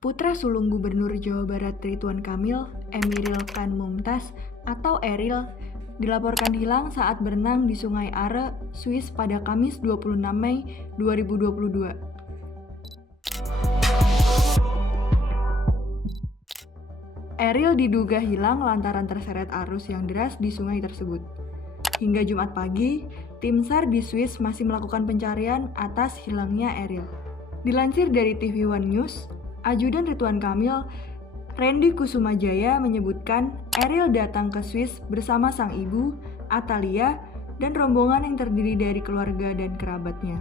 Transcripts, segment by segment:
Putra sulung Gubernur Jawa Barat Ridwan Kamil, Emiril Khan Mumtaz atau Eril, dilaporkan hilang saat berenang di Sungai Are, Swiss pada Kamis 26 Mei 2022. Eril diduga hilang lantaran terseret arus yang deras di sungai tersebut. Hingga Jumat pagi, tim SAR di Swiss masih melakukan pencarian atas hilangnya Eril. Dilansir dari TV One News, Ajudan Ridwan Kamil, Randy Kusumajaya menyebutkan Eril datang ke Swiss bersama sang ibu, Atalia, dan rombongan yang terdiri dari keluarga dan kerabatnya.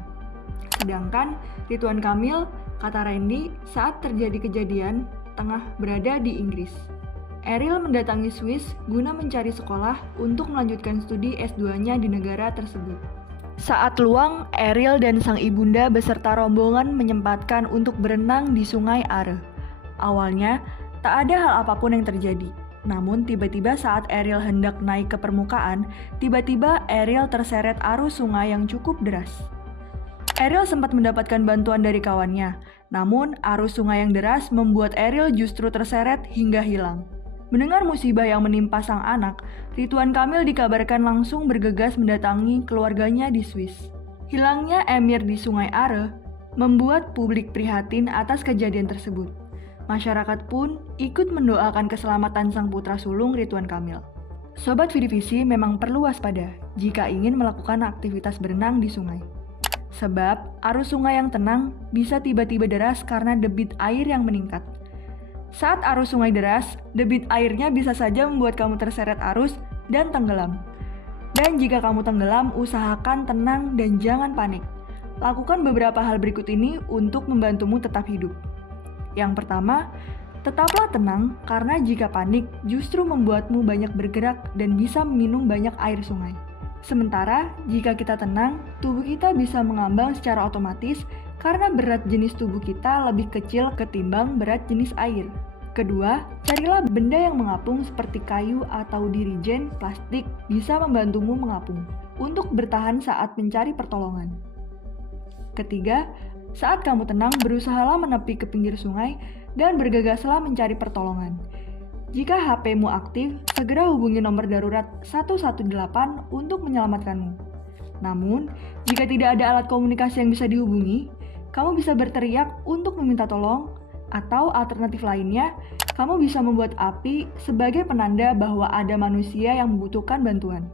Sedangkan Ridwan Kamil, kata Randy, saat terjadi kejadian, tengah berada di Inggris. Eril mendatangi Swiss guna mencari sekolah untuk melanjutkan studi S2-nya di negara tersebut. Saat luang, Eril dan sang ibunda beserta rombongan menyempatkan untuk berenang di Sungai Are. Awalnya, tak ada hal apapun yang terjadi. Namun tiba-tiba saat Eril hendak naik ke permukaan, tiba-tiba Eril terseret arus sungai yang cukup deras. Eril sempat mendapatkan bantuan dari kawannya, namun arus sungai yang deras membuat Eril justru terseret hingga hilang. Mendengar musibah yang menimpa sang anak, Ridwan Kamil dikabarkan langsung bergegas mendatangi keluarganya di Swiss. Hilangnya Emir di Sungai Are membuat publik prihatin atas kejadian tersebut. Masyarakat pun ikut mendoakan keselamatan sang putra sulung Ridwan Kamil. Sobat Vidivisi memang perlu waspada jika ingin melakukan aktivitas berenang di sungai. Sebab arus sungai yang tenang bisa tiba-tiba deras karena debit air yang meningkat. Saat arus sungai deras, debit airnya bisa saja membuat kamu terseret arus dan tenggelam. Dan jika kamu tenggelam, usahakan tenang dan jangan panik. Lakukan beberapa hal berikut ini untuk membantumu tetap hidup. Yang pertama, tetaplah tenang karena jika panik justru membuatmu banyak bergerak dan bisa meminum banyak air sungai. Sementara, jika kita tenang, tubuh kita bisa mengambang secara otomatis karena berat jenis tubuh kita lebih kecil ketimbang berat jenis air. Kedua, carilah benda yang mengapung seperti kayu atau dirijen, plastik bisa membantumu mengapung untuk bertahan saat mencari pertolongan. Ketiga, saat kamu tenang, berusahalah menepi ke pinggir sungai dan bergegaslah mencari pertolongan. Jika HP-mu aktif, segera hubungi nomor darurat 118 untuk menyelamatkanmu. Namun, jika tidak ada alat komunikasi yang bisa dihubungi, kamu bisa berteriak untuk meminta tolong, atau alternatif lainnya, kamu bisa membuat api sebagai penanda bahwa ada manusia yang membutuhkan bantuan.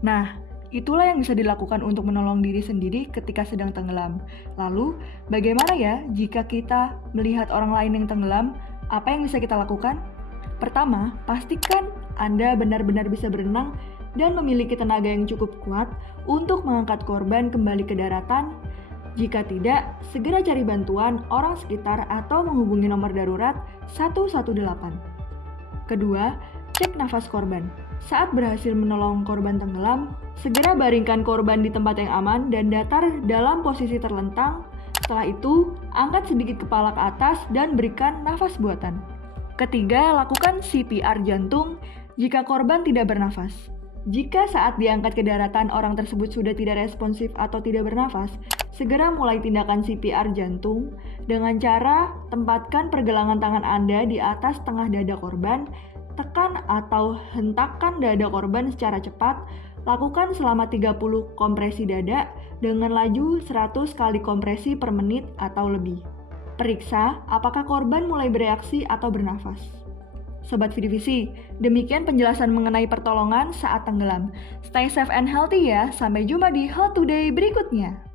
Nah, itulah yang bisa dilakukan untuk menolong diri sendiri ketika sedang tenggelam. Lalu, bagaimana ya jika kita melihat orang lain yang tenggelam? Apa yang bisa kita lakukan? Pertama, pastikan Anda benar-benar bisa berenang dan memiliki tenaga yang cukup kuat untuk mengangkat korban kembali ke daratan. Jika tidak, segera cari bantuan orang sekitar atau menghubungi nomor darurat 118. Kedua, cek nafas korban. Saat berhasil menolong korban tenggelam, segera baringkan korban di tempat yang aman dan datar dalam posisi terlentang. Setelah itu, angkat sedikit kepala ke atas dan berikan nafas buatan. Ketiga, lakukan CPR jantung jika korban tidak bernafas. Jika saat diangkat ke daratan orang tersebut sudah tidak responsif atau tidak bernafas, segera mulai tindakan CPR jantung dengan cara tempatkan pergelangan tangan Anda di atas tengah dada korban, tekan atau hentakkan dada korban secara cepat, lakukan selama 30 kompresi dada dengan laju 100 kali kompresi per menit atau lebih. Periksa apakah korban mulai bereaksi atau bernafas. Sobat Vidivisi, demikian penjelasan mengenai pertolongan saat tenggelam. Stay safe and healthy ya, sampai jumpa di How Today berikutnya.